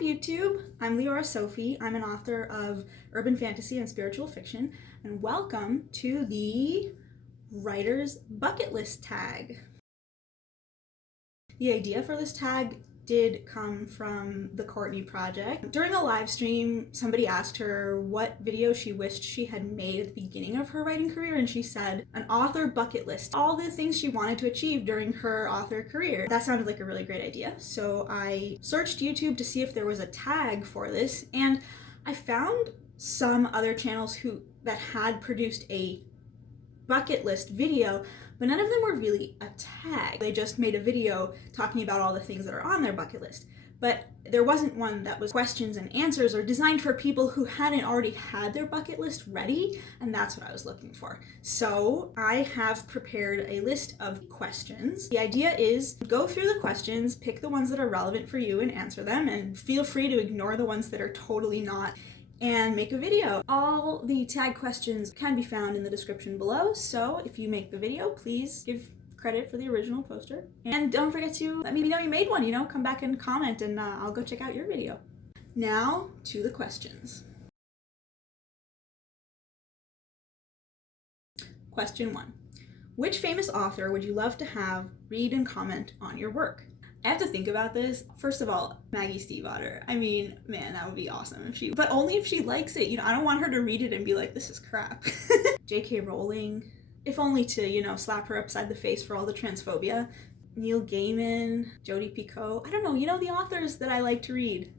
up, YouTube? I'm Liora Sophie. I'm an author of urban fantasy and spiritual fiction, and welcome to the Writer's Bucket List tag. The idea for this tag did come from the Courtney Project. During a live stream, somebody asked her what video she wished she had made at the beginning of her writing career, and she said an author bucket list, all the things she wanted to achieve during her author career. That sounded like a really great idea, so I searched YouTube to see if there was a tag for this, and I found some other channels that had produced a bucket list video, but none of them were really a tag. They just made a video talking about all the things that are on their bucket list. But there wasn't one that was questions and answers or designed for people who hadn't already had their bucket list ready, and that's what I was looking for. So I have prepared a list of questions. The idea is go through the questions, pick the ones that are relevant for you and answer them, and feel free to ignore the ones that are totally not, and make a video. All the tag questions can be found in the description below, so if you make the video, please give credit for the original poster. And don't forget to let me know you made one, come back and comment, and I'll go check out your video. Now to the questions. Question 1. Which famous author would you love to have read and comment on your work? I have to think about this. First of all, Maggie Stiefvater. I mean, man, that would be awesome but only if she likes it. I don't want her to read it and be like, this is crap. J.K. Rowling, if only to, slap her upside the face for all the transphobia. Neil Gaiman, Jodi Picoult. I don't know, the authors that I like to read.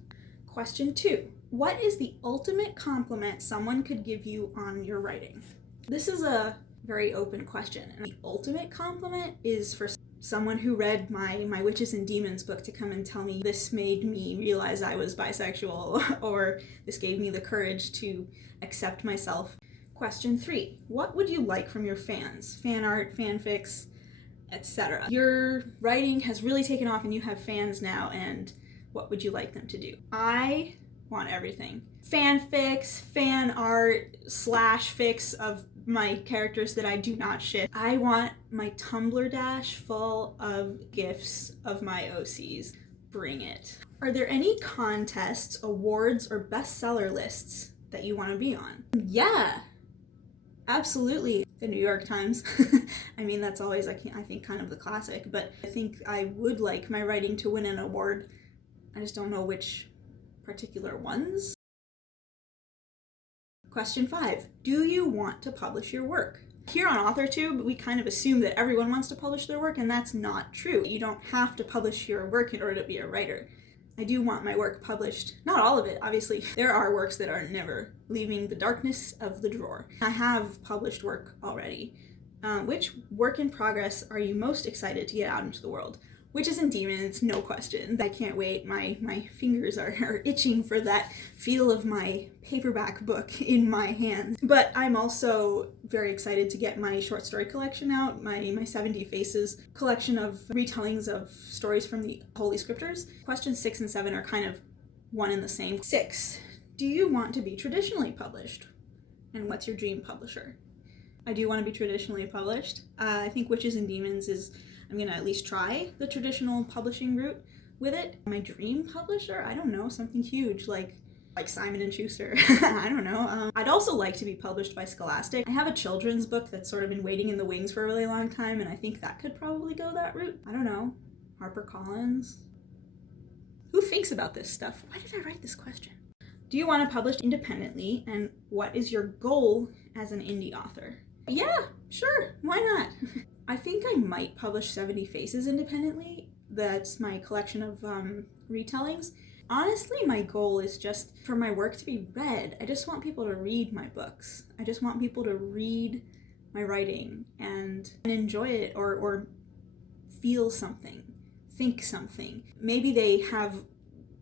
Question 2. What is the ultimate compliment someone could give you on your writing? This is a very open question, and the ultimate compliment is for someone who read my Witches and Demons book to come and tell me this made me realize I was bisexual, or this gave me the courage to accept myself. Question 3. What would you like from your fans? Fan art, fanfics, etc. Your writing has really taken off and you have fans now, and what would you like them to do? I want everything. Fanfics, fan art, /fics of my characters that I do not ship. I want my Tumblr dash full of GIFs of my OCs. Bring it. Are there any contests, awards, or bestseller lists that you want to be on? Yeah, absolutely. The New York Times. I mean, that's always, I think, kind of the classic, but I think I would like my writing to win an award. I just don't know which particular ones. Question 5. Do you want to publish your work? Here on AuthorTube, we kind of assume that everyone wants to publish their work, and that's not true. You don't have to publish your work in order to be a writer. I do want my work published. Not all of it, obviously. There are works that are never leaving the darkness of the drawer. I have published work already. Which work in progress are you most excited to get out into the world? Witches and Demons, no question. I can't wait. My fingers are itching for that feel of my paperback book in my hands. But I'm also very excited to get my short story collection out, my 70 Faces collection of retellings of stories from the Holy Scriptures. Questions 6 and 7 are kind of one and the same. 6. Do you want to be traditionally published? And what's your dream publisher? I do want to be traditionally published. I think Witches and Demons I'm gonna at least try the traditional publishing route with it. My dream publisher? I don't know, something huge like Simon & Schuster. I don't know. I'd also like to be published by Scholastic. I have a children's book that's sort of been waiting in the wings for a really long time, and I think that could probably go that route. I don't know. HarperCollins? Who thinks about this stuff? Why did I write this question? Do you want to publish independently, and what is your goal as an indie author? Yeah, sure, why not? I think I might publish 70 Faces independently. That's my collection of retellings. Honestly, my goal is just for my work to be read. I just want people to read my books. I just want people to read my writing and enjoy it, or feel something, think something. Maybe they have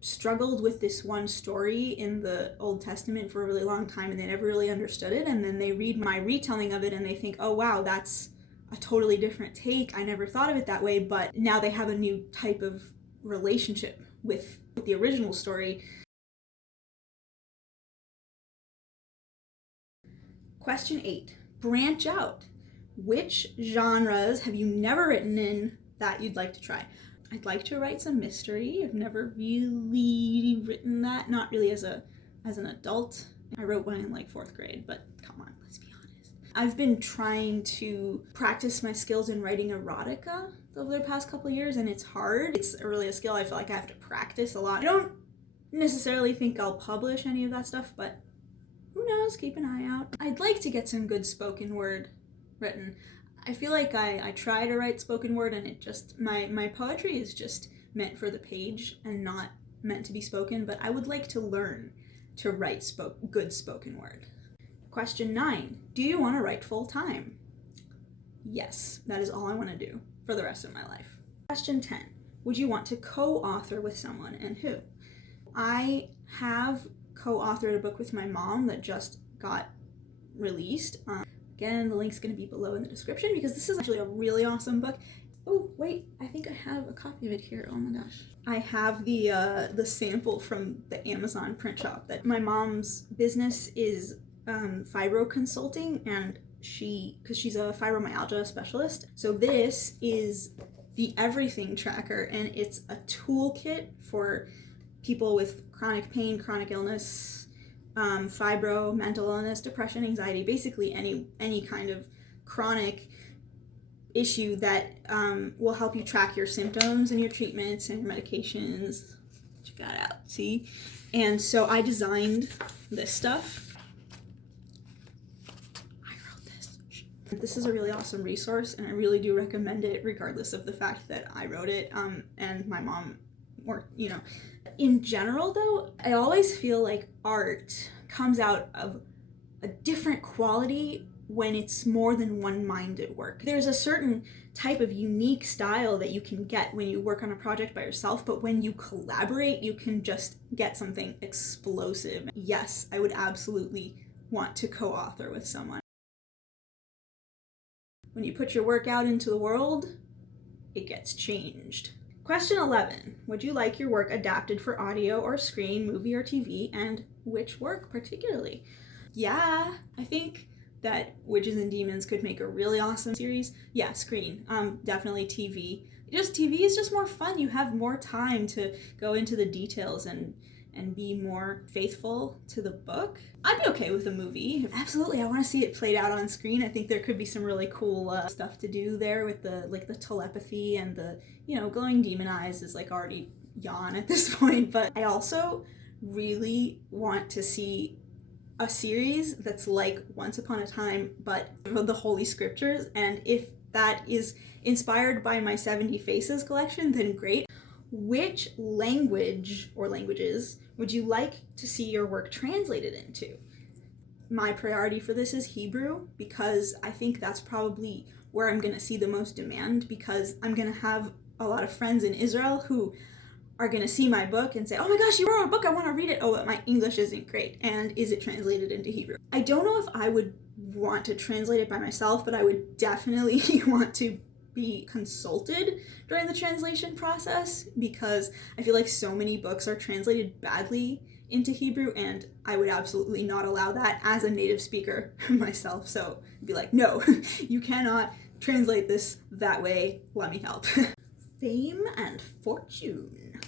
struggled with this one story in the Old Testament for a really long time and they never really understood it, and then they read my retelling of it and they think, oh wow, that's a totally different take. I never thought of it that way, but now they have a new type of relationship with the original story. Question 8. Branch out. Which genres have you never written in that you'd like to try? I'd like to write some mystery. I've never really written that, not really as an adult. I wrote one in like 4th grade, but come on, let's be honest. I've been trying to practice my skills in writing erotica over the past couple of years, and it's hard. It's really a skill I feel like I have to practice a lot. I don't necessarily think I'll publish any of that stuff, but who knows, keep an eye out. I'd like to get some good spoken word written. I feel like I try to write spoken word, and it just, my poetry is just meant for the page and not meant to be spoken, but I would like to learn to write good spoken word. Question 9, do you want to write full time? Yes, that is all I want to do for the rest of my life. Question 10, would you want to co-author with someone, and who? I have co-authored a book with my mom that just got released. Again, the link's going to be below in the description because this is actually a really awesome book. Oh, wait, I think I have a copy of it here. Oh my gosh. I have the sample from the Amazon print shop. That my mom's business is FibroConsulting, and because she's a fibromyalgia specialist. So this is the everything tracker, and it's a toolkit for people with chronic pain, chronic illness, fibro, mental illness, depression, anxiety, basically any kind of chronic issue that will help you track your symptoms and your treatments and your medications. Check that out, see? And so I designed this stuff. I wrote this. This is a really awesome resource, and I really do recommend it regardless of the fact that I wrote it and my mom worked, you know. In general, though, I always feel like art comes out of a different quality when it's more than one-minded work. There's a certain type of unique style that you can get when you work on a project by yourself, but when you collaborate, you can just get something explosive. Yes, I would absolutely want to co-author with someone. When you put your work out into the world, it gets changed. Question 11, would you like your work adapted for audio or screen, movie or TV, and which work particularly? Yeah, I think that Witches and Demons could make a really awesome series. Yeah, screen, definitely TV. TV is just more fun. You have more time to go into the details and be more faithful to the book. I'd be okay with a movie. Absolutely, I want to see it played out on screen. I think there could be some really cool stuff to do there with the telepathy and the, glowing demon eyes is like already yawn at this point. But I also really want to see a series that's like Once Upon a Time, but the Holy Scriptures. And if that is inspired by my 70 Faces collection, then great. Which language or languages would you like to see your work translated into? My priority for this is Hebrew, because I think that's probably where I'm going to see the most demand, because I'm going to have a lot of friends in Israel who are going to see my book and say, oh my gosh, you wrote a book, I want to read it. Oh, but my English isn't great. And is it translated into Hebrew? I don't know if I would want to translate it by myself, but I would definitely want to be consulted during the translation process, because I feel like so many books are translated badly into Hebrew, and I would absolutely not allow that as a native speaker myself. So I'd be like, no, you cannot translate this that way. Let me help. Fame and fortune.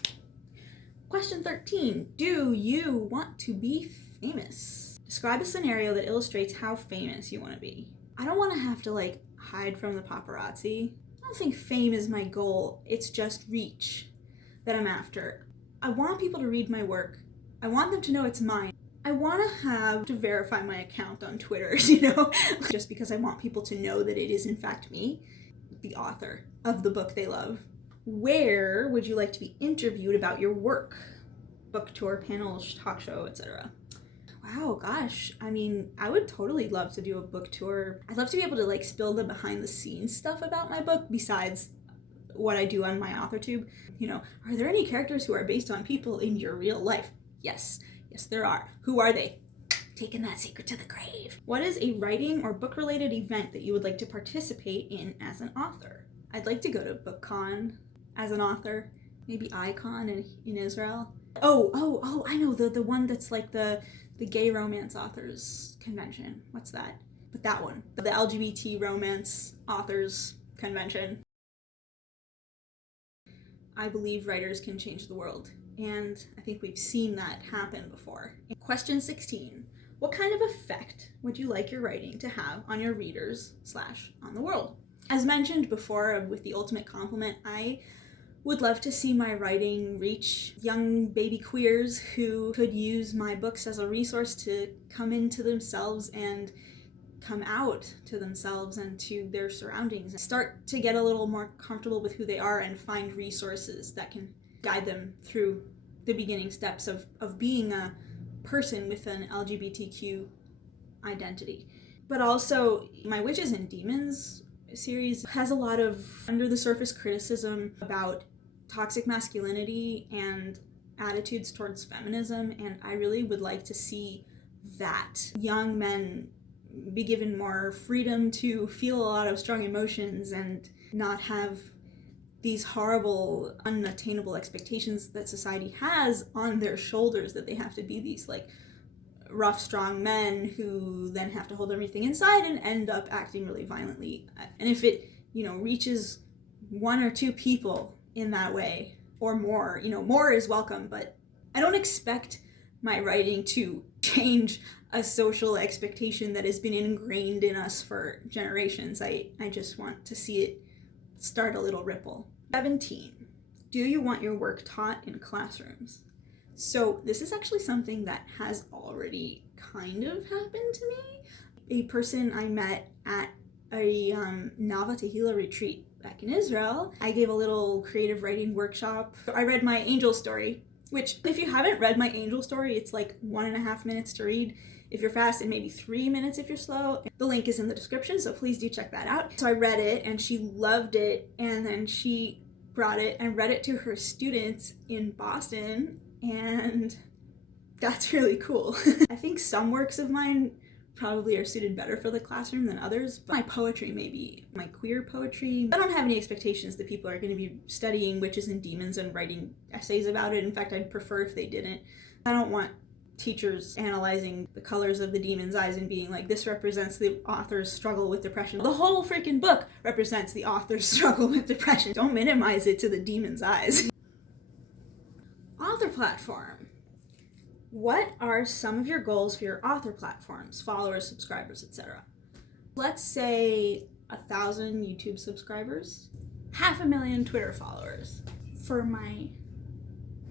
Question 13. Do you want to be famous? Describe a scenario that illustrates how famous you want to be. I don't want to have to hide from the paparazzi. I don't think fame is my goal. It's just reach that I'm after. I want people to read my work. I want them to know it's mine. I want to have to verify my account on Twitter, just because I want people to know that it is in fact me, the author of the book they love. Where would you like to be interviewed about your work? Book tour, panel, talk show, etc. Wow, gosh. I mean, I would totally love to do a book tour. I'd love to be able to spill the behind the scenes stuff about my book besides what I do on my AuthorTube. Are there any characters who are based on people in your real life? Yes, there are. Who are they? Taking that secret to the grave. What is a writing or book related event that you would like to participate in as an author? I'd like to go to BookCon as an author, maybe Icon in Israel. Oh, I know, the one that's like the gay romance authors convention. What's that? But that one, the LGBT romance authors convention. I believe writers can change the world. And I think we've seen that happen before. Question 16. What kind of effect would you like your writing to have on your readers / on the world? As mentioned before with the ultimate compliment, I would love to see my writing reach young baby queers who could use my books as a resource to come into themselves and come out to themselves and to their surroundings. Start to get a little more comfortable with who they are and find resources that can guide them through the beginning steps of being a person with an LGBTQ identity. But also, my Witches and Demons series has a lot of under the surface criticism about toxic masculinity and attitudes towards feminism, and I really would like to see that young men be given more freedom to feel a lot of strong emotions and not have these horrible, unattainable expectations that society has on their shoulders, that they have to be these like rough, strong men who then have to hold everything inside and end up acting really violently. And if it, reaches 1 or 2 people in that way or more, more is welcome, but I don't expect my writing to change a social expectation that has been ingrained in us for generations. I just want to see it start a little ripple. 17. Do you want your work taught in classrooms? So this is actually something that has already kind of happened to me. A person I met at a Nava Tehillah retreat back in Israel, I gave a little creative writing workshop. I read my angel story, which if you haven't read my angel story, it's like 1.5 minutes to read if you're fast and maybe 3 minutes if you're slow. The link is in the description, so please do check that out. So I read it and she loved it, and then she brought it and read it to her students in Boston, and that's really cool. I think some works of mine probably are suited better for the classroom than others, but my poetry, maybe my queer poetry, I don't have any expectations that people are going to be studying witches and demons and writing essays about it. In fact, I'd prefer if they didn't. I don't want teachers analyzing the colors of the demon's eyes and being like, this represents the author's struggle with depression. The whole freaking book represents the author's struggle with depression. Don't minimize it to the demon's eyes. Author platform. What are some of your goals for your author platforms, followers, subscribers, etc.? Let's say 1,000 YouTube subscribers, 500,000 Twitter followers. For my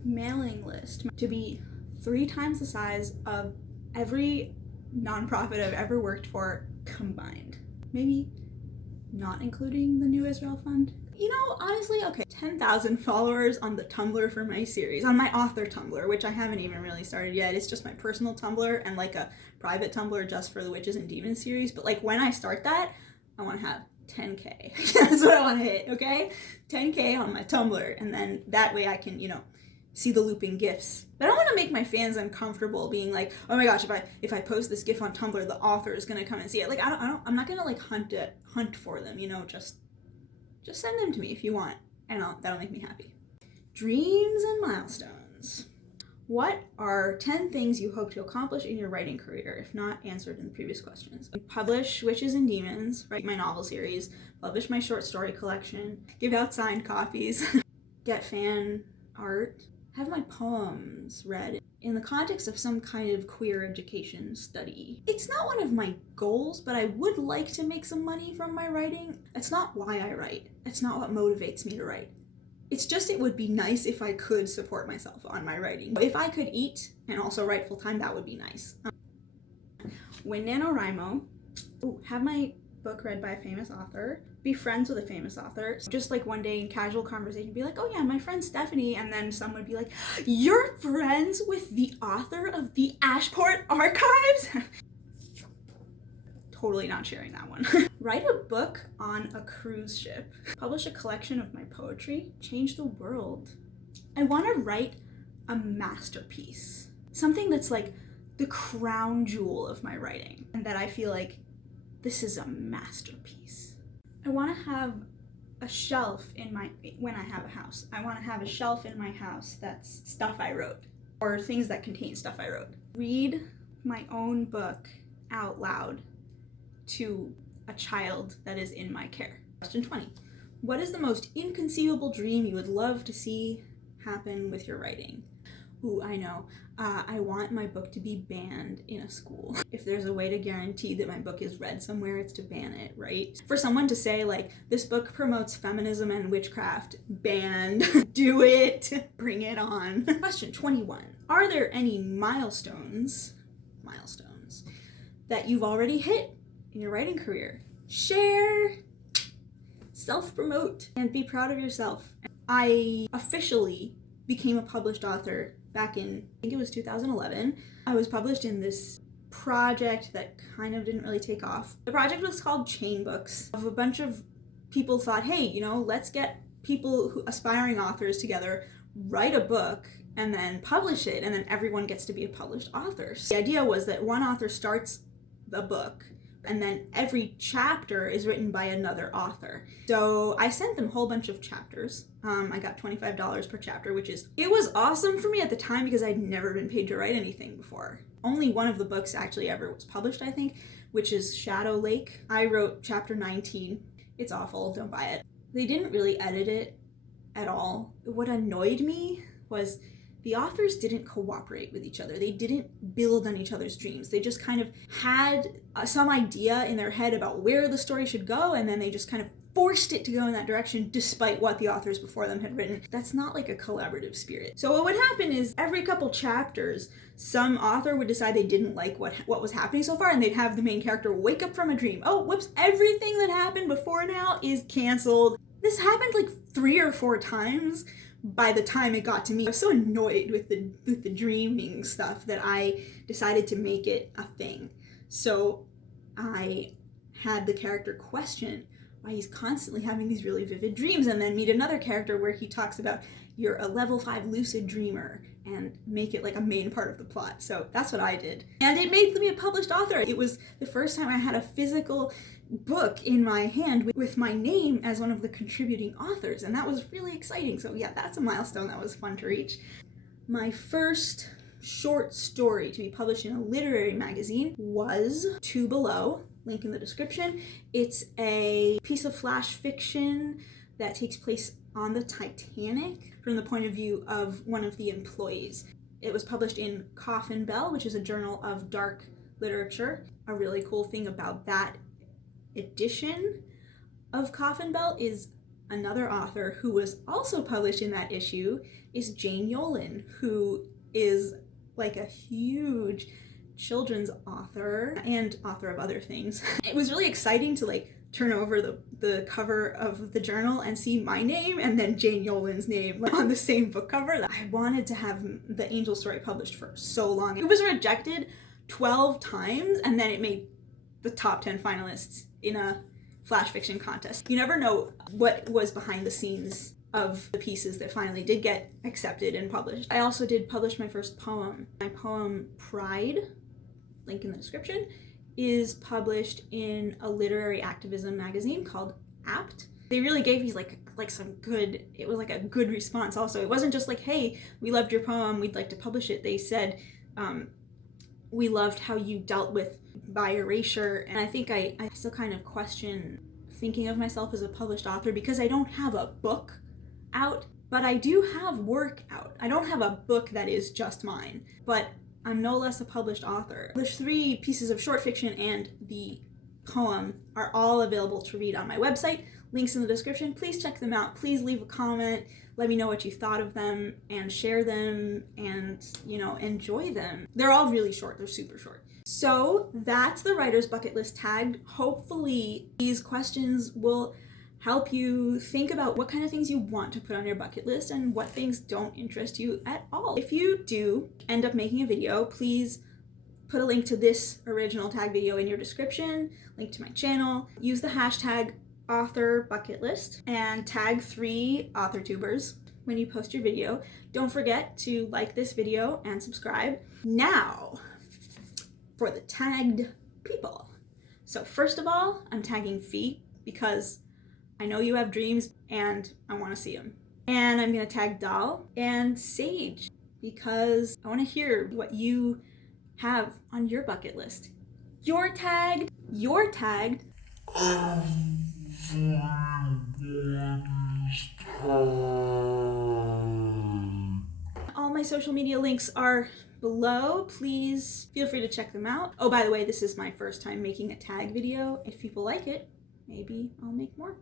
mailing list to be 3 times the size of every nonprofit I've ever worked for combined. Maybe not including the New Israel Fund. Honestly, okay, 10,000 followers on the Tumblr for my series, on my author Tumblr, which I haven't even really started yet. It's just my personal Tumblr and like a private Tumblr just for the Witches and Demons series. But like when I start that, I want to have 10K. That's what I want to hit, okay? 10K on my Tumblr, and then that way I can, see the looping GIFs. But I don't want to make my fans uncomfortable being like, oh my gosh, if I post this GIF on Tumblr, the author is gonna come and see it. Like I'm not gonna like hunt for them, just send them to me if you want, and that'll make me happy. Dreams and milestones. What are 10 things you hope to accomplish in your writing career, if not answered in the previous questions? Publish Witches and Demons, write my novel series, publish my short story collection, give out signed copies, get fan art, have my poems read in the context of some kind of queer education study. It's not one of my goals, but I would like to make some money from my writing. It's not why I write. It's not what motivates me to write. It's just it would be nice if I could support myself on my writing. If I could eat and also write full-time, that would be nice. Win NaNoWriMo. Have my book read by a famous author. Be friends with a famous author. Just like one day in casual conversation, be like, oh yeah, my friend Stephanie, and then someone would be like, you're friends with the author of the Ashport Archives? Totally not sharing that one. Write a book on a cruise ship. Publish a collection of my poetry. Change the world. I want to write a masterpiece. Something that's like the crown jewel of my writing, and that I feel like this is a masterpiece. I want to have a shelf when I have a house. I want to have a shelf in my house that's stuff I wrote, or things that contain stuff I wrote. Read my own book out loud to a child that is in my care. Question 20. What is the most inconceivable dream you would love to see happen with your writing? Ooh, I know. I want my book to be banned in a school. If there's a way to guarantee that my book is read somewhere, it's to ban it, right? For someone to say, like, this book promotes feminism and witchcraft, banned, do it, bring it on. Question 21. Are there any milestones that you've already hit in your writing career? Share, self-promote, and be proud of yourself. I officially became a published author back in, I think it was 2011. I was published in this project that kind of didn't really take off. The project was called Chain Books. A bunch of people thought, hey, you know, let's get aspiring authors together, write a book, and then publish it, and then everyone gets to be a published author. So the idea was that one author starts the book, and then every chapter is written by another author. So I sent them a whole bunch of chapters. I got $25 per chapter, it was awesome for me at the time because I'd never been paid to write anything before. Only one of the books actually ever was published, I think, which is Shadow Lake. I wrote chapter 19. It's awful, don't buy it. They didn't really edit it at all. What annoyed me was the authors didn't cooperate with each other. They didn't build on each other's dreams. They just kind of had some idea in their head about where the story should go, and then they just kind of forced it to go in that direction despite what the authors before them had written. That's not like a collaborative spirit. So what would happen is every couple chapters, some author would decide they didn't like what was happening so far, and they'd have the main character wake up from a dream. Oh, whoops, everything that happened before now is canceled. This happened like 3 or 4 times. By the time it got to me, I was so annoyed with the dreaming stuff that I decided to make it a thing. So I had the character question why he's constantly having these really vivid dreams, and then meet another character where he talks about you're a level 5 lucid dreamer and make it like a main part of the plot. So that's what I did. And it made me a published author. It was the first time I had a physical book in my hand with my name as one of the contributing authors, and that was really exciting. So yeah, that's a milestone that was fun to reach. My first short story to be published in a literary magazine was Two Below, link in the description. It's a piece of flash fiction that takes place on the Titanic from the point of view of one of the employees. It was published in Coffin Bell, which is a journal of dark literature. A really cool thing about that edition of Coffin Bell is another author who was also published in that issue is Jane Yolen, who is like a huge children's author and author of other things. It was really exciting to like turn over the cover of the journal and see my name and then Jane Yolen's name on the same book cover. I wanted to have the Angel story published for so long. It was rejected 12 times, and then it made the top 10 finalists in a flash fiction contest. You never know what was behind the scenes of the pieces that finally did get accepted and published. I also did publish my first poem. My poem Pride, link in the description, is published in a literary activism magazine called Apt. They really gave me like some good, it was like a good response also. It wasn't just like, hey, we loved your poem, we'd like to publish it. They said, we loved how you dealt with by erasure. And I think I still kind of question thinking of myself as a published author because I don't have a book out, but I do have work out. I don't have a book that is just mine, but I'm no less a published author. The 3 pieces of short fiction and the poem are all available to read on my website. Links in the description. Please check them out. Please leave a comment. Let me know what you thought of them and share them and, you know, enjoy them. They're all really short. They're super short. So that's the writer's bucket list tagged. Hopefully these questions will help you think about what kind of things you want to put on your bucket list and what things don't interest you at all. If you do end up making a video, please put a link to this original tag video in your description, link to my channel. Use the hashtag author bucket list and tag 3 author tubers when you post your video. Don't forget to like this video and subscribe. Now for the tagged people. So first of all, I'm tagging Fee because I know you have dreams and I want to see them. And I'm going to tag Dal and Sage because I want to hear what you have on your bucket list. You're tagged. You're tagged. I'll All my social media links are below. Please feel free to check them out. Oh, by the way, this is my first time making a tag video. If people like it, maybe I'll make more.